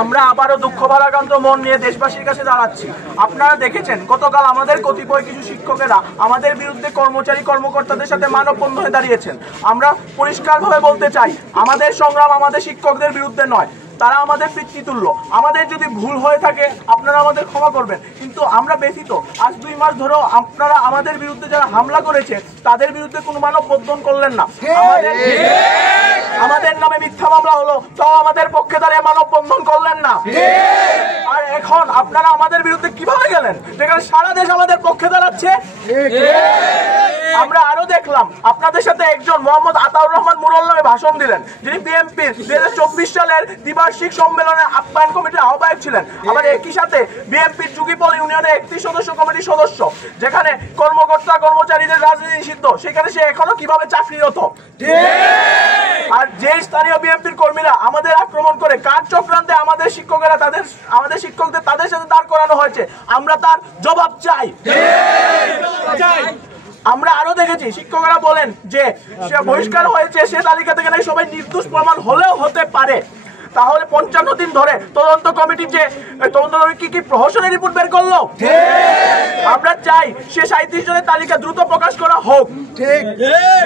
আমরা আবারও দুঃখ ভারাক্রান্ত মন নিয়ে দেশবাসীর কাছে দাঁড়াচ্ছি। আপনারা দেখেছেন গতকাল আমাদের কতিপয় কিছু শিক্ষকেরা আমাদের বিরুদ্ধে কর্মচারী কর্মকর্তাদের সাথে মানববন্ধনে দাঁড়িয়েছেন। আমরা পরিষ্কারভাবে বলতে চাই, আমাদের সংগ্রাম আমাদের শিক্ষকদের বিরুদ্ধে নয়, তারা আমাদের পিতৃতুল্য। আমাদের যদি ভুল হয়ে থাকে আপনারা আমাদের ক্ষমা করবেন, কিন্তু আমরা ব্যথিত। আজ 2 মাস ধরেও আপনারা আমাদের বিরুদ্ধে যারা হামলা করেছে তাদের বিরুদ্ধে কোনো মানববন্ধন করলেন না। আমাদের নামে মিথ্যা মামলা হলো, তাও আমাদের পক্ষে দাঁড়িয়ে মানববন্ধন করলেন না। আর এখন আপনারা আমাদের বিরুদ্ধে কিভাবে গেলেন, যেখানে সারা দেশ আমাদের পক্ষে দাঁড়াচ্ছে। আমরা আরো দেখলাম আপনাদের সাথে একজন মোহাম্মদ আতাউর রহমান মুরল নামে ভাষণ দিলেন, যিনি বিএনপির 2024 সালের দ্বিবার্ষিক সম্মেলনের আহ্বায়ক কমিটির আহ্বায়ক ছিলেন। আবার একই সাথে বিএনপির যুগীপল ইউনিয়নের 31 সদস্য কমিটির সদস্য, যেখানে কর্মকর্তা কর্মচারীদের রাজনীতি নিষিদ্ধ, সেখানে সে এখনো কিভাবে চাকরিরত। আর যে স্থানীয় বিএনপির কর্মীরা আমাদের আক্রমণ করে কার চক্রান্তে আমাদের শিক্ষকেরা আমাদের শিক্ষকদের তাদের সাথে দাঁড় করানো হয়েছে, আমরা তার জবাব চাই। আমরা আরো দেখেছি শিক্ষকরা বলেন যে সে বহিষ্কার হয়েছে, সে তালিকা থেকে নাকি সবাই নির্দোষ প্রমাণ হলেও হতে পারে। তাহলে 55 দিন ধরে তদন্ত কমিটি যে কি প্রহসনের রিপোর্ট বের করলো। আমরা চাই সে 37 জনের তালিকা দ্রুত প্রকাশ করা হোক,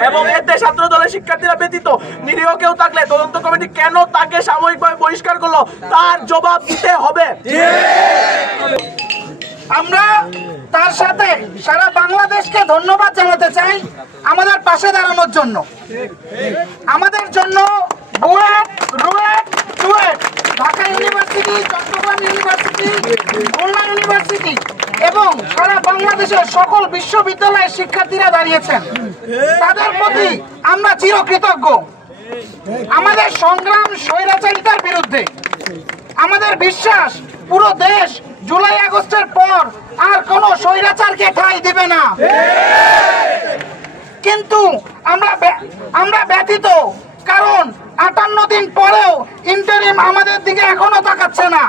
এবং এতে ছাত্র দলের শিক্ষার্থীরা ব্যতীত নিরীহ কেউ থাকলে তদন্ত কমিটি কেন তাকে সাময়িকভাবে বহিষ্কার করলো তার জবাব দিতে হবে। আমরা তার সাথে সারা বাংলাদেশকে ধন্যবাদ জানাতে চাই আমাদের পাশে দাঁড়ানোর জন্য। আমাদের জন্য BUET, RUET, CUET, Dhaka university, Chittagong university, Khulna university এবং সারা বাংলাদেশের সকল বিশ্ববিদ্যালয়ের শিক্ষার্থীরা দাঁড়িয়েছেন। তাদের প্রতি আমরা চিরকৃতজ্ঞ। আমাদের সংগ্রাম স্বৈরাচারিতার বিরুদ্ধে। আমাদের বিশ্বাস পুরো দেশ জুলাই আগস্টের পর আর কোন স্বৈরাচারকে ঠাঁই দিবে না। কিন্তু আমরা ব্যথিত, কারণ 58 দিন পরেও ইন্টারিম আমাদের দিকে এখনো তাকাচ্ছে না।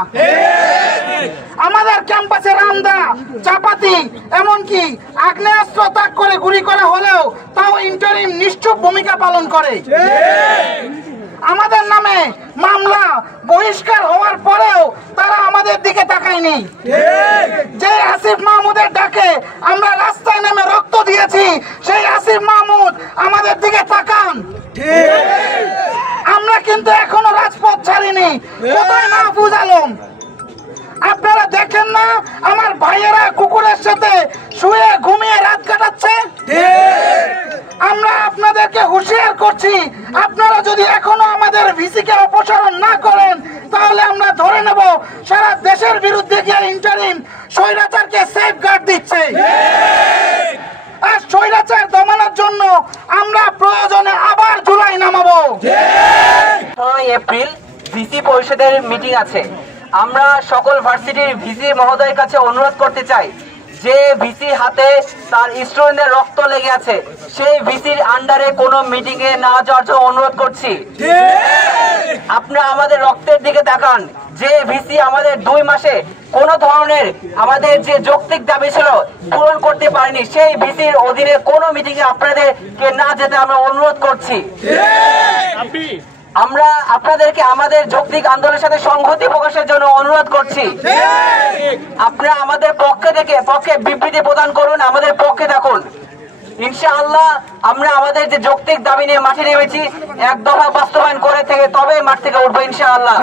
আমাদের ক্যাম্পাসে রামদা, চাপাতি, এমনকি আগ্নেয়াস্ত্র তাক করে গুলি করা হলেও তাও ইন্টারিম নিশ্চুপ ভূমিকা পালন করে। আমাদের নামে মামলা বহিষ্কার হওয়ার পরেও তারা আমাদের দিকে তাকায়নি। যে আসিফ মাহমুদের ডাকে আমরা রাস্তায় নেমে রক্ত দিয়েছি, সেই আসিফ মাহমুদ আমাদের দিকে তাকান। আমরা কিন্তু এখনো রাজপথ ছাড়িনি। কোথায় মাহফুজ আলম? আপনারা দেখেন না আমার ভাইয়েরা কুকুরের সাথে শুয়ে ঘুমিয়ে রাত কাটাচ্ছে? আমরা আপনাদেরকে হুঁশিয়ার করছি, আপনারা যদি এখনো আমাদের ভিসিকে অপসারণ না করেন তাহলে আমরা ধরে নেব সারা দেশের বিরুদ্ধে গিয়ে ইন্টারিম স্বৈরাচারকে সেফগার্ড আমাদের মিটিং আছে। আমরা সকল ভার্সিটির ভিসি মহোদয়ের কাছে অনুরোধ করতে চাই, যে ভিসি হাতে তার স্টুডেন্টদের রক্ত লেগে আছে, সেই ভিসির আন্ডারে কোনো মিটিং এ না যাওয়ার জন্য অনুরোধ করছি। আপনারা আমাদের রক্তের দিকে তাকান। যে ভিসি আমাদের 2 মাসে কোন ধরনের আমাদের যে যৌক্তিক দাবি ছিল পূরণ করতে পারেনি, সেই ভিসির অধীনে কোনো মিটিং এ আপনাদেরকে না যেতে আমরা অনুরোধ করছি। আমরা আপনাদেরকে আমাদের যৌক্তিক আন্দোলনের সাথে সংহতি প্রকাশের জন্য অনুরোধ করছি। আপনারা আমাদের পক্ষে বিবৃতি প্রদান করুন, আমাদের পক্ষে থাকুন। ইনশাআল্লাহ আমরা আমাদের যে যৌক্তিক দাবি নিয়ে মাঠে নেমেছি, এক দফা বাস্তবায়ন করে থেকে তবে মাঠ থেকে উঠবো ইনশাআল্লাহ।